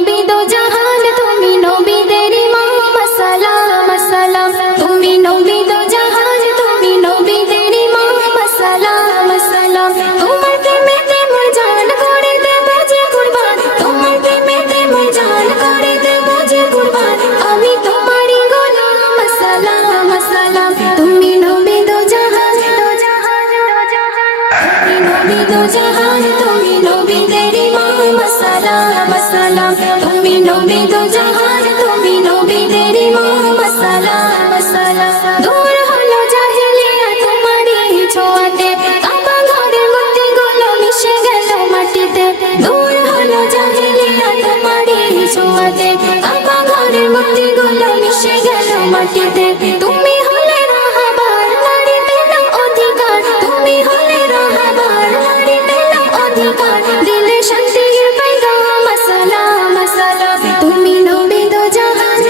নবী দো জাহান তুমি নবীদের ইমাম সালাম সালাম তুমি নবী দো জাহান তুমি নবীদের ইমাম সালাম সালাম তোমার প্রেমেতে মোর জান করে দেব যে কুরবান তোমার প্রেমেতে মোর জান করে দেব যে কুরবান আমি তোমারই গোলাম সালাম সালাম তুমি নবী দো জাহান তুমি নবী দো জাহান তুমি নবীদের ইমাম সালাম সালাম তুমি নবী দো জাহান তুমি নবীদের ইমাম সালাম সালাম দূর হলো জাহেলিয়া তোমারই ছোঁয়াতে কাবা ঘরের মূর্তিগুলো মিশে গেল মাটিতে দূর হলো জাহেলিয়া তোমারই ছোঁয়াতে কাবা ঘরের মূর্তিগুলো মিশে গেল মাটিতে তুমি হলে রাহবার নারীতে না অধিকার তুমি হলে রাহবার নারীতে না অধিকার দিলে শান্তির পয়গাম সালাম সালাম তুমি নবী দো জাহান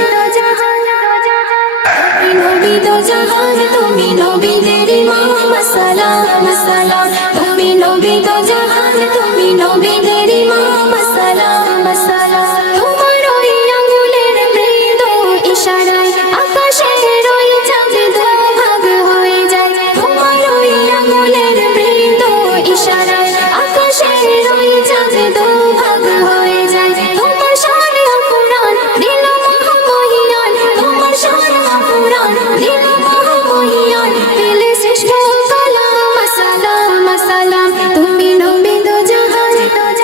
তুমি নবী দো জাহান তুমি নবীদের ইমাম সালাম সালাম তুমি নবী দো জাহান তুমি নবীদের ইমাম সালাম সালাম তোমার ওই আঙ্গুলের মৃদু ইশারায় আকাশের ওই চাঁদ দুভাগ হয়ে যায় তোমার ওই আঙ্গুলের মৃদু ইশারায় আকাশের ওই চাঁদ দুভাগ হয়ে যায় তোমার শান অফুরান দিল মহামহিয়ান তোমার শান অফুরান দিল মহামহিয়ান দিলে শ্রেষ্ঠ কালাম সালাম সালাম তুমি নবী দো জাহান তুমি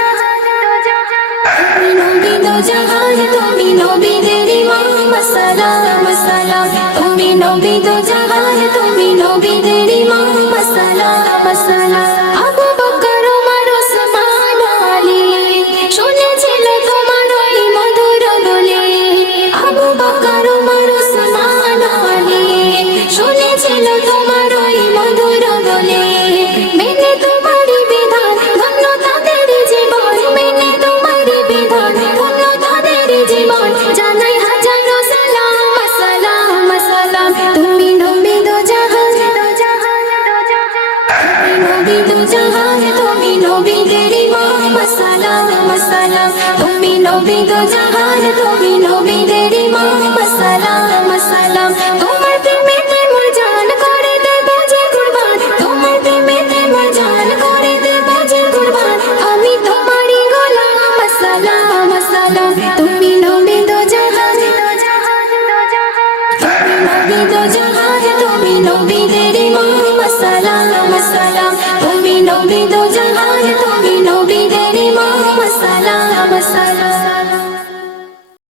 নবী দো জাহান তুমি নবীদের ইমাম সালাম সালাম তুমি নবী দো জাহান তুমি নবীদের ইমাম সালাম সালাম আবু বকর ওমর ওসমান আলী শুনেছিল তোমার ওই মধুর বলে আবু বকর ওমর ওসমান আলী শুনেছিল তোমার ওই মধুর বলে মেনে তোমারই বিধান ধন্য তাদের জীবন মেনে তোমারই বিধান ধন্য তাদের জীবন জানাই হাজারো সালাম সালাম সালাম তুমি নবী দো জাহান তুমি নবী দো জাহান তুমি নবীদের ইমাম সালাম সালাম তুমি নবী দো জাহান তুমি নবীদের ইমাম সালাম সালাম তোমার প্রেমেতে মোর জান করে দেব যে কুরবান তোমার প্রেমেতে মোর জান করে দেব যে কুরবান আমি তোমারই গোলাম সালাম সালাম